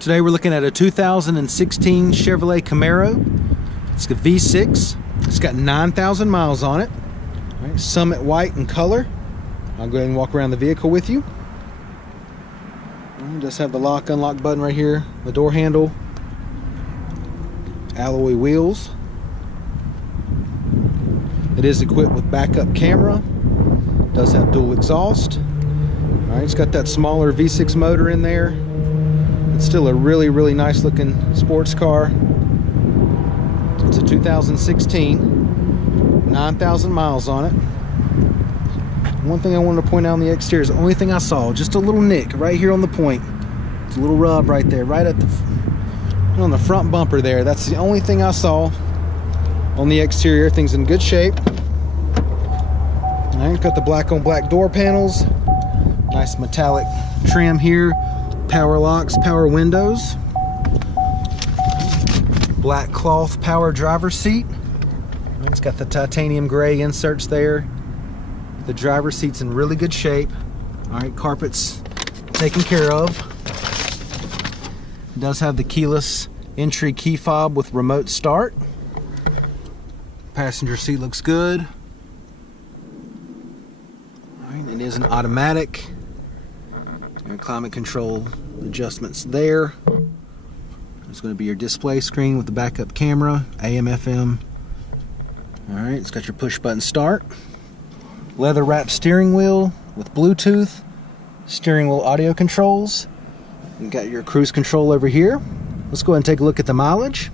Today we're looking at a 2016 Chevrolet Camaro. It's a V6. It's got 9,000 miles on it. All right, Summit white in color. I'll go ahead and walk around the vehicle with you. It does have the lock unlock button right here, the door handle, alloy wheels. It is equipped with backup camera. It does have dual exhaust. All right, it's got that smaller V6 motor in there. It's still a really nice looking sports car. It's a 2016, 9,000 miles on it. One thing I wanted to point out on the exterior is the only thing I saw, just a little nick right here on the point. It's a little rub right there, right at the on the front bumper there. That's the only thing I saw on the exterior. Everything's in good shape. All right, got the black on black door panels, nice metallic trim here. Power locks, power windows, black cloth power driver's seat. It's got the titanium gray inserts there. The driver's seat's in really good shape. All right, carpet's taken care of. It does have the keyless entry key fob with remote start. Passenger seat looks good. All right, it is an automatic. Climate control adjustments there. There's going to be your display screen with the backup camera, AM, FM. All right, it's got your push button start. Leather wrapped steering wheel with Bluetooth, steering wheel audio controls. You got your cruise control over here. Let's go ahead and take a look at the mileage.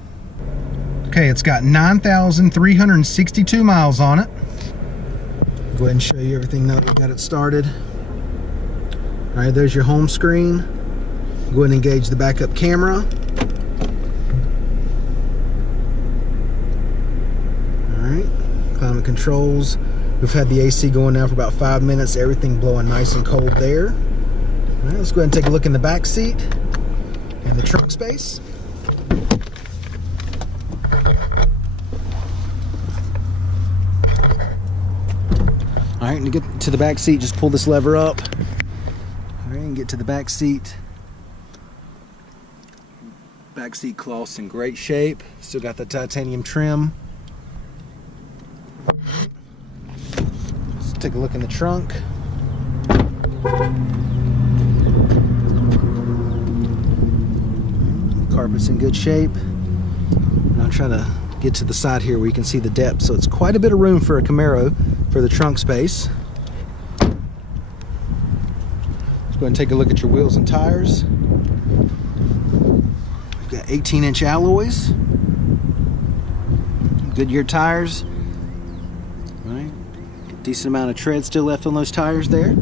Okay, it's got 9,362 miles on it. Go ahead and show you everything now that we got it started. All right, there's your home screen. Go ahead and engage the backup camera. All right, climate controls. We've had the AC going now for about 5 minutes. Everything blowing nice and cold there. All right, let's go ahead and take a look in the back seat and the trunk space. All right, and to get to the back seat, just pull this lever up. And get to the back seat. Back seat cloth's in great shape. Still got the titanium trim. Let's take a look in the trunk. Carpet's in good shape. Now I'm trying to get to the side here where you can see the depth. So it's quite a bit of room for a Camaro for the trunk space. Go and take a look at your wheels and tires. We've got 18-inch alloys, Goodyear tires. All right, decent amount of tread still left on those tires there. All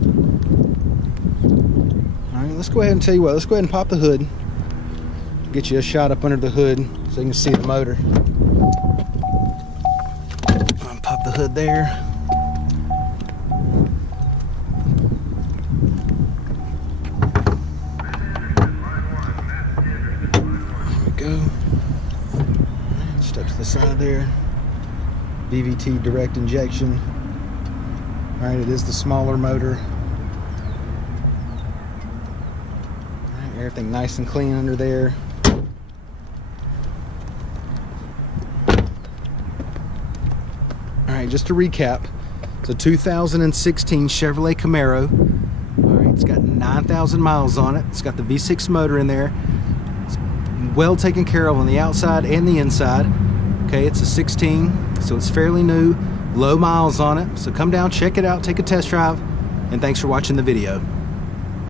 right, let's go ahead and tell you what. Let's go ahead and pop the hood. Get you a shot up under the hood so you can see the motor. Pop the hood there. Go. Step to the side there. VVT direct injection. All right, it is the smaller motor. All right, everything nice and clean under there. All right, just to recap, it's a 2016 Chevrolet Camaro. All right, it's got 9,000 miles on it. It's got the V6 motor in there. Well taken care of on the outside and the inside. Okay, it's a 16, so it's fairly new, low miles on it. So come down, check it out, take a test drive, and thanks for watching the video.